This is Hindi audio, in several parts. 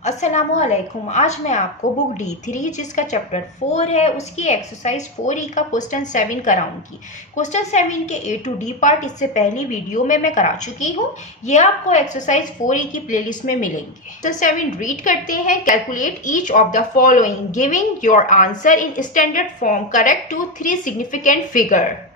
अस्सलामुअलैकुम। आज मैं आपको बुक D3 जिसका चैप्टर 4 है उसकी एक्सरसाइज 4E का क्वेश्चन 7 कराऊंगी। क्वेश्चन 7 के A to D पार्ट इससे पहली वीडियो में मैं करा चुकी हूँ। ये आपको एक्सरसाइज 4E की प्लेलिस्ट में मिलेंगे। क्वेश्चन 7 रीड करते हैं। Calculate each of the following giving your answer in standard form correct to 3 significant figure.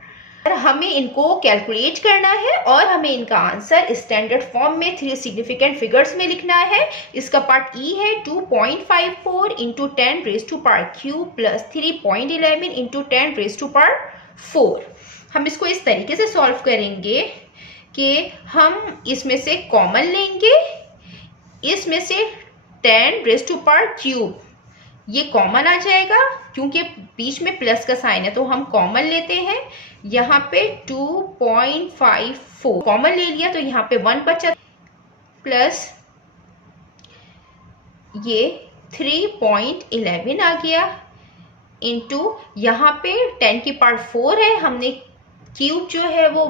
हमें इनको कैलकुलेट करना है और हमें इनका आंसर स्टैंडर्ड फॉर्म में 3 सिग्निफिकेंट फिगर्स में लिखना है। इसका पार्ट ई है 2.54 into 10 raise to power cube plus 3.11 into 10 raise to power 4। हम इसको इस तरीके से सॉल्व करेंगे कि हम इसमें से कॉमन लेंगे, इसमें से 10 रेज टू पावर क्यूब ये कॉमन आ जाएगा क्योंकि बीच में प्लस का साइन है, तो हम कॉमन लेते हैं। यहाँ पे 2.54 कॉमन ले लिया तो यहाँ पे 1 बचा, प्लस ये 3.11 आ गया इंटू यहाँ पे 10 की पावर 4 है, हमने क्यूब जो है वो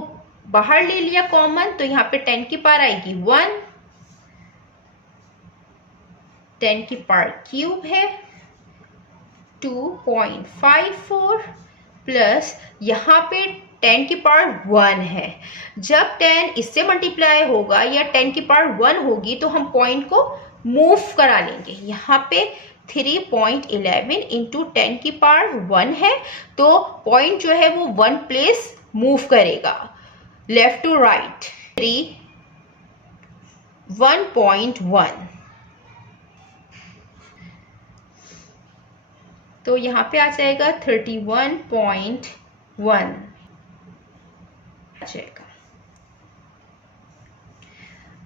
बाहर ले लिया कॉमन, तो यहाँ पे 10 की पावर आएगी 1, 10 की पावर क्यूब है 2.54 प्लस यहाँ पे 10 की पावर 1 है। जब 10 इससे मल्टीप्लाई होगा या 10 की पावर 1 होगी तो हम पॉइंट को मूव करा लेंगे। यहाँ पे 3.11 इंटू 10 की पावर 1 है, तो पॉइंट जो है वो 1 प्लेस मूव करेगा लेफ्ट टू राइट। 1.1 तो यहाँ पे आ जाएगा 31.1 आ जाएगा।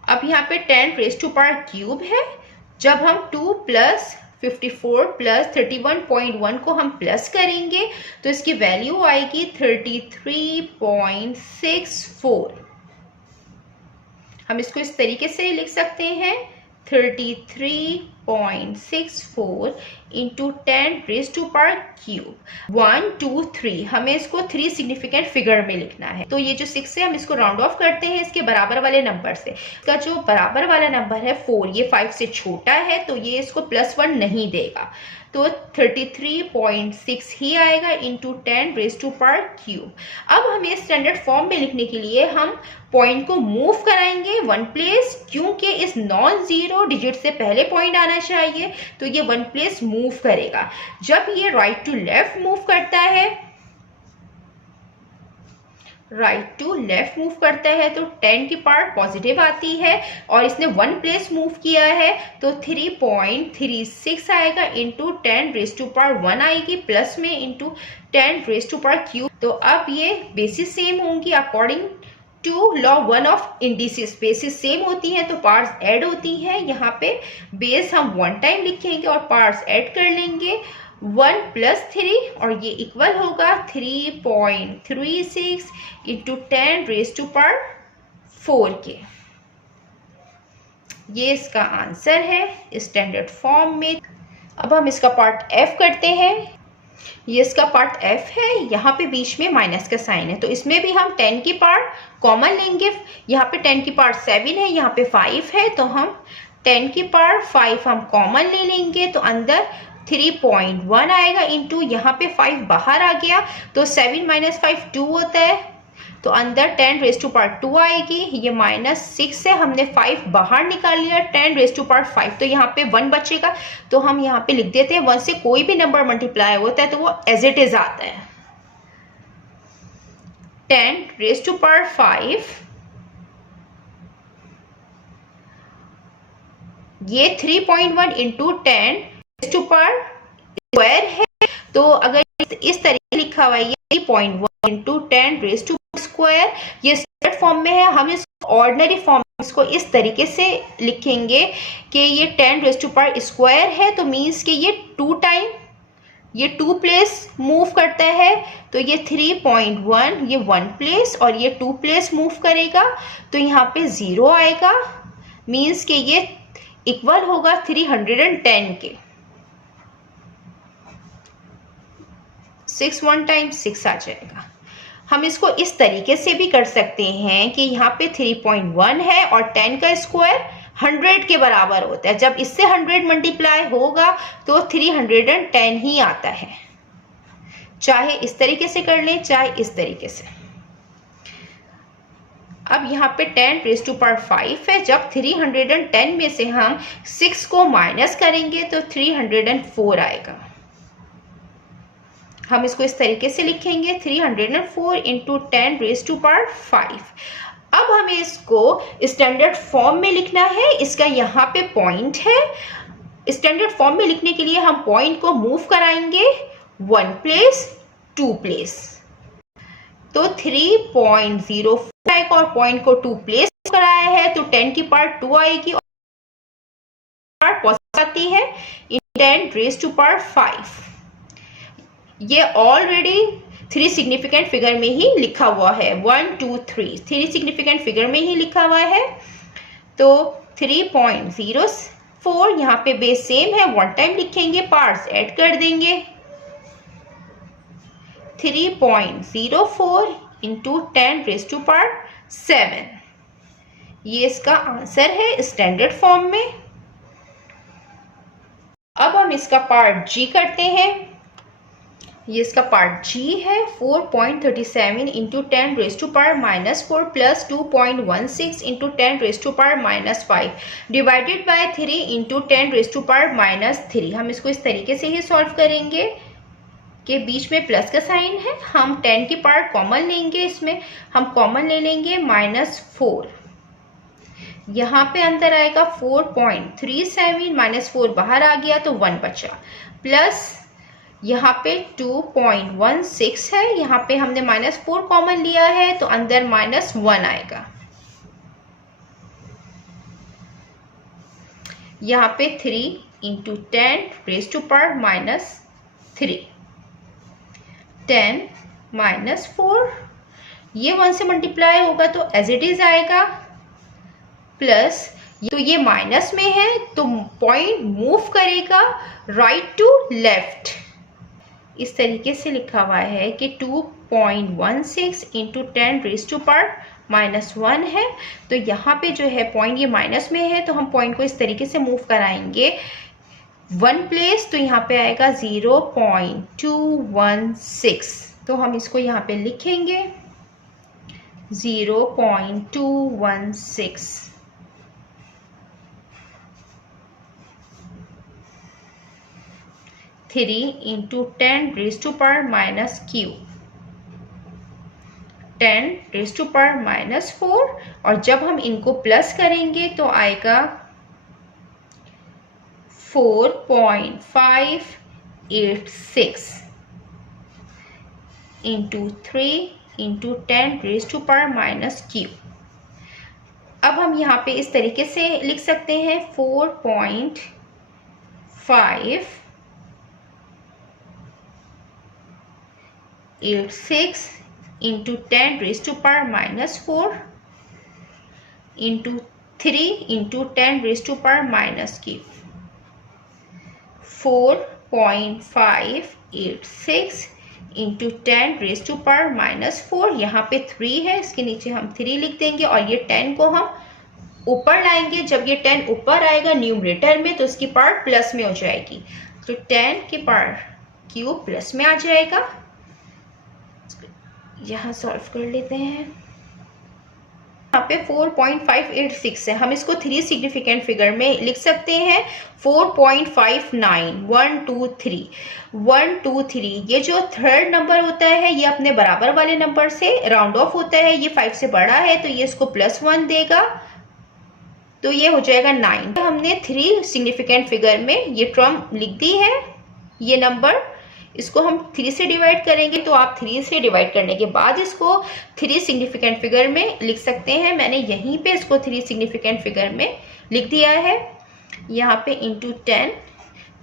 अब यहाँ पे 10 रेज टू पावर क्यूब है। जब हम 2 प्लस 54 प्लस 31.1 को हम प्लस करेंगे तो इसकी वैल्यू आएगी 33.64। हम इसको इस तरीके से लिख सकते हैं 33.64 into 10 raise to power cube 1 2 3। हमें इसको 3 सिग्निफिकेंट फिगर में लिखना है, तो ये जो 6 है हम इसको राउंड ऑफ करते हैं इसके बराबर वाले नंबर से। इसका जो बराबर वाला नंबर है 4, ये 5 से छोटा है तो ये इसको +1 नहीं देगा, तो 33.6 ही आएगा into 10 raise to power cube. अब हमें स्टैंडर्ड फॉर्म में लिखने के लिए हम पॉइंट को मूव कराएंगे 1 प्लेस, क्योंकि इस नॉन जीरो डिजिट से पहले पॉइंट आना चाहिए, तो ये 1 प्लेस मूव करेगा। जब ये राइट टू लेफ्ट मूव करता है, राइट टू लेफ्ट मूव करता है तो 10 की पावर पॉजिटिव आती है और इसने 1 प्लेस मूव किया है तो 3.36 आएगा इंटू 10 रेज टू पावर 1 आएगी प्लस में into 10 raise to power cube. तो अब ये बेसिस सेम होंगी according to law 1 of indices. Bases same होती हैं तो पार्ट्स ऐड होती हैं। यहाँ पे बेस हम 1 टाइम लिखेंगे और पार्ट्स ऐड कर लेंगे 1 + 3 और ये इक्वल होगा 3.36 इंटू 10 रेज टू पावर 4 के। ये इसका आंसर है स्टैंडर्ड फॉर्म में। अब हम इसका पार्ट एफ करते हैं। ये इसका पार्ट एफ है, यहाँ पे बीच में माइनस का साइन है तो इसमें भी हम 10 की पावर कॉमन लेंगे। यहाँ पे 10 की पावर 7 है, यहाँ पे 5 है तो हम 10 की पावर 5 हम कॉमन ले लेंगे तो अंदर 3.1 आएगा इंटू यहाँ पे 5 बाहर आ गया तो 7 - 5 2 होता है, तो अंदर 10 रेज टू पावर 2 आएगी। ये -6 है, हमने 5 बाहर निकाल लिया 10 रेज टू पावर 5, तो यहाँ पे 1 बचेगा तो हम यहाँ पे लिख देते हैं 1 से कोई भी नंबर मल्टीप्लाई होता है तो वो एज इट इज आता है। 10 रेज टू पावर 5 ये 3.1 into 10 raise to power square है, तो अगर इस तरीके लिखा हुआ है ये 3.1 इंटू 10 रेज टू स्क्वायर, ये स्टैंडर्ड फॉर्म में है। हम इसको ऑर्डिनरी फॉर्म में इसको इस तरीके से लिखेंगे कि ये 10 रेज टू पावर स्क्वायर है तो मीन्स कि ये 2 टाइम ये 2 प्लेस मूव करता है, तो ये 3.1 ये 1 प्लेस और ये 2 प्लेस मूव करेगा तो यहाँ पे 0 आएगा, मीन्स कि ये इक्वल होगा 310 के। 6 1 टाइम 6 आ जाएगा। हम इसको इस तरीके से भी कर सकते हैं कि यहाँ पे 3.1 है और 10 का स्क्वायर 100 के बराबर होता है। जब इससे 100 मल्टीप्लाई होगा तो 310 ही आता है। चाहे इस तरीके से कर लें चाहे इस तरीके से। अब यहाँ पे 10 रेज़ टू पावर 5 है। जब 310 में से हम 6 को माइनस करेंगे तो 304 आएगा। हम इसको इस तरीके से लिखेंगे 304 इंटू 10 रेज़ टू पावर 5। अब हमें इसको स्टैंडर्ड फॉर्म में लिखना है। इसका यहाँ पे पॉइंट है। स्टैंडर्ड फॉर्म में लिखने के लिए हम पॉइंट को मूव कराएंगे 1 प्लेस 2 प्लेस, तो 3.04 आएगा और पॉइंट को 2 प्लेस कराया है तो 10 की पावर 2 आएगी और पावर पॉजिटिव आती है इन 10 रेज़ टू पावर 5। ये ऑलरेडी 3 सिग्निफिकेंट फिगर में ही लिखा हुआ है। 1 2 3 सिग्निफिकेंट फिगर में ही लिखा हुआ है। तो 3.04 यहाँ पे बेस सेम है, 1 टाइम लिखेंगे, पार्ट्स ऐड कर देंगे। 3.04 इंटू 10 रेज़ टू पावर 7, ये इसका आंसर है स्टैंडर्ड फॉर्म में। अब हम इसका पार्ट जी करते हैं। ये इसका पार्ट जी है। 4.37 into 10 raise to power -4 plus 2.16 into 10 raise to power -5 divided by 3 into 10 raise to power -3। हम इसको इस तरीके से ही सॉल्व करेंगे कि बीच में प्लस का साइन है। हम 10 की पार्ट कॉमन लेंगे, इसमें हम कॉमन ले लेंगे -4। यहाँ पे अंदर आएगा 4.37, -4 बाहर आ गया तो 1 बचा, प्लस यहाँ पे 2.16 है। यहाँ पे हमने -4 कॉमन लिया है तो अंदर -1 आएगा। यहाँ पे 3 इंटू 10 रेज़ टू पावर -3, 10 -4, ये 1 से मल्टीप्लाई होगा तो एज इट इज आएगा, प्लस तो ये माइनस में है तो पॉइंट मूव करेगा राइट टू लेफ्ट। इस तरीके से लिखा हुआ है कि 2.16 इंटू 10 रेज़ टू पावर -1 है। तो यहाँ पे जो है पॉइंट ये माइनस में है तो हम पॉइंट को इस तरीके से मूव कराएंगे 1 प्लेस, तो यहाँ पे आएगा 0.216। तो हम इसको यहाँ पे लिखेंगे 0.216। Three into 10 raise to power -q, 10 raise to power -4, और जब हम इनको प्लस करेंगे तो आएगा 4.586 into 3 into 10 raise to power -q। अब हम यहाँ पे इस तरीके से लिख सकते हैं 4.586 into 10 raise to power -4 into 3 into 10 raise to power -q। 4.586 into 10 raise to power -4, यहाँ पे 3 है, इसके नीचे हम 3 लिख देंगे और ये 10 को हम ऊपर लाएंगे। जब ये 10 ऊपर आएगा न्यूमरेटर में तो इसकी पार्ट प्लस में हो जाएगी, तो 10 की पावर क्यूब प्लस में आ जाएगा। यहाँ सॉल्व कर लेते हैं। यहाँ पे 4.586 है, हम इसको 3 सिग्निफिकेंट फिगर में लिख सकते हैं। 4.59 1 2 3 1 2 3, ये जो थर्ड नंबर होता है ये अपने बराबर वाले नंबर से राउंड ऑफ होता है। ये 5 से बड़ा है तो ये इसको +1 देगा, तो ये हो जाएगा 9। हमने 3 सिग्निफिकेंट फिगर में ये टर्म लिख दी है। ये नंबर इसको हम 3 से डिवाइड करेंगे, तो आप 3 से डिवाइड करने के बाद इसको 3 सिग्निफिकेंट फिगर में लिख सकते हैं। मैंने यहीं पे इसको 3 सिग्निफिकेंट फिगर में लिख दिया है। यहाँ पे इंटू 10,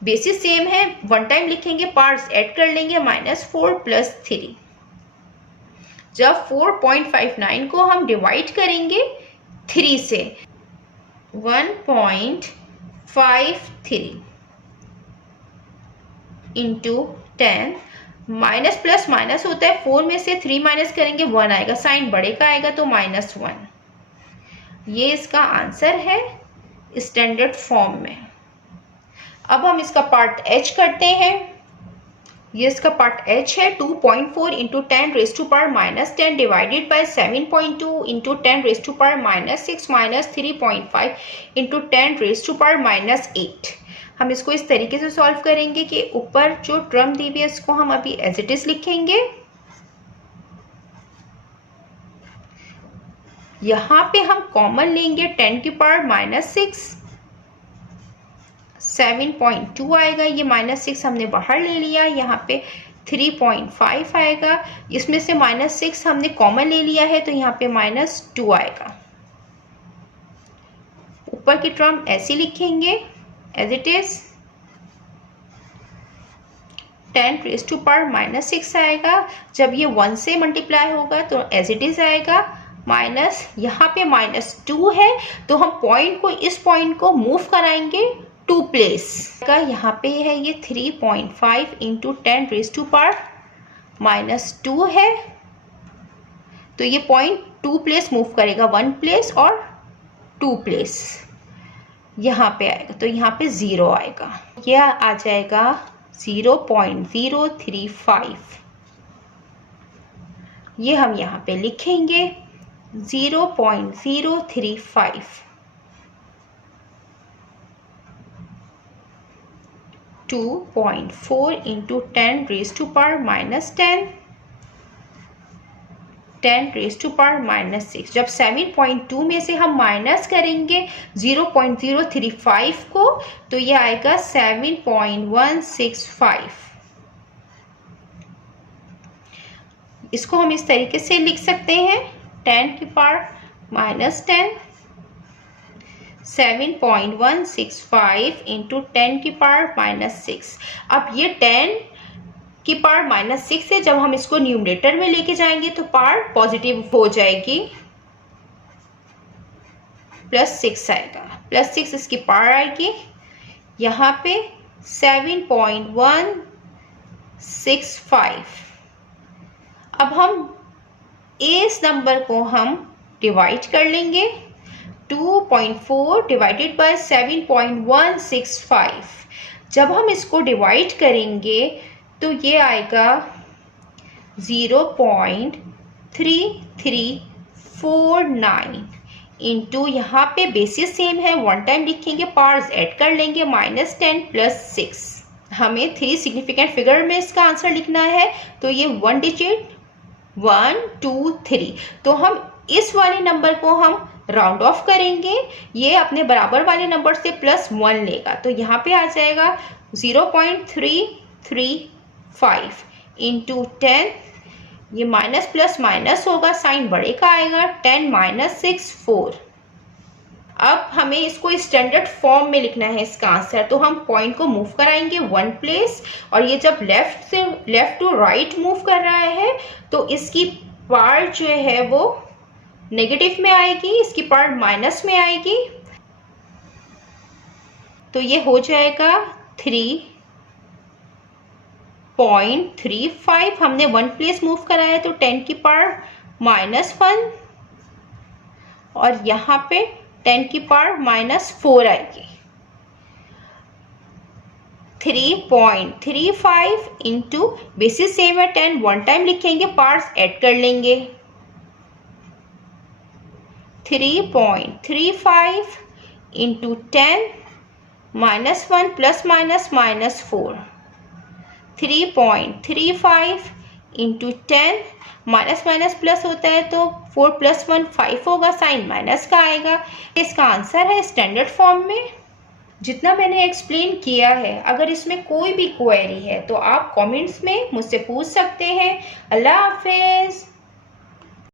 बेसिस सेम है, 1 टाइम लिखेंगे, पार्ट्स ऐड कर लेंगे, -4 + 3। जब 4.59 को हम डिवाइड करेंगे 3 से, 1.53 इंटू 10, माइनस प्लस माइनस होता है, 4 में से 3 माइनस करेंगे 1 आएगा, साइन बड़े का आएगा तो -1। ये इसका आंसर है स्टैंडर्ड फॉर्म में। अब हम इसका पार्ट h करते हैं। ये इसका पार्ट h है 2.4 into 10⁻⁻10 divided by 7.2 into 10⁻⁻6 minus 3.5 into 10⁻⁻8। हम इसको इस तरीके से सॉल्व करेंगे कि ऊपर जो टर्म दी हुई है इसको हम अभी एज इट इज लिखेंगे। यहाँ पे हम कॉमन लेंगे 10⁻⁻6, 7.2 आएगा, ये -6 हमने बाहर ले लिया, यहाँ पे 3.5 आएगा, इसमें से -6 हमने कॉमन ले लिया है तो यहाँ पे -2 आएगा। ऊपर की टर्म ऐसे लिखेंगे एज इट इज, 10⁻⁻6 आएगा, जब ये 1 से मल्टीप्लाई होगा तो एज इट इज आएगा, माइनस यहाँ पे -2 है तो हम पॉइंट को, इस पॉइंट को मूव कराएंगे 2 प्लेस का। यहाँ पे है ये 3.5 इंटू 10⁻2 है, तो ये पॉइंट 2 प्लेस मूव करेगा, 1 प्लेस और 2 प्लेस यहाँ पे आएगा, तो यहाँ पे 0 आएगा, यह आ जाएगा 0.035। ये हम यहाँ पे लिखेंगे 0.035। 2.4 इंटू 10⁻⁻10, 10⁻⁻6। जब 7.2 में से हम माइनस करेंगे 0.035 को तो ये आएगा 7.165। इसको हम इस तरीके से लिख सकते हैं 10⁻⁻10, 7.165 इंटू 10⁻⁻6। अब ये 10⁻⁻6 है, जब हम इसको न्यूमरेटर में लेके जाएंगे तो पावर पॉजिटिव हो जाएगी, +6 आएगा, +6 इसकी पावर आएगी, यहाँ पे 7.165। अब हम इस नंबर को हम डिवाइड कर लेंगे, 2.4 डिवाइडेड बाय 7.165। जब हम इसको डिवाइड करेंगे तो ये आएगा 0.3349 इंटू, यहाँ पे बेसिस सेम है, 1 टाइम लिखेंगे, पार्ट्स ऐड कर लेंगे, -10 + 6। हमें 3 सिग्निफिकेंट फिगर में इसका आंसर लिखना है, तो ये 1 डिजिट 1 2 3, तो हम इस वाले नंबर को हम राउंड ऑफ करेंगे, ये अपने बराबर वाले नंबर से +1 लेगा, तो यहाँ पे आ जाएगा 0.335 इंटू 10, ये माइनस प्लस माइनस होगा, साइन बड़े का आएगा, 10 - 6 4। अब हमें इसको स्टैंडर्ड फॉर्म में लिखना है इसका आंसर, तो हम पॉइंट को मूव कराएंगे 1 प्लेस, और ये जब लेफ्ट टू राइट मूव कर रहा है तो इसकी पार्ट जो है वो नेगेटिव में आएगी, इसकी पार्ट माइनस में आएगी, तो ये हो जाएगा 3.35। हमने 1 प्लेस मूव कराया तो 10 की पावर -1, और यहाँ पे 10 की पावर -4 आएगी। 3.35 इंटू, बेसिस सेम है 10, 1 टाइम लिखेंगे, पार्ट्स ऐड कर लेंगे, 3.35 इंटू 10 -1 ± -4, 3.35 इंटू 10, माइनस प्लस होता है तो 4 + 1 5 होगा, साइन माइनस का आएगा। इसका आंसर है स्टैंडर्ड फॉर्म में। जितना मैंने एक्सप्लेन किया है, अगर इसमें कोई भी क्वेरी है तो आप कमेंट्स में मुझसे पूछ सकते हैं। अल्लाह हाफिज़।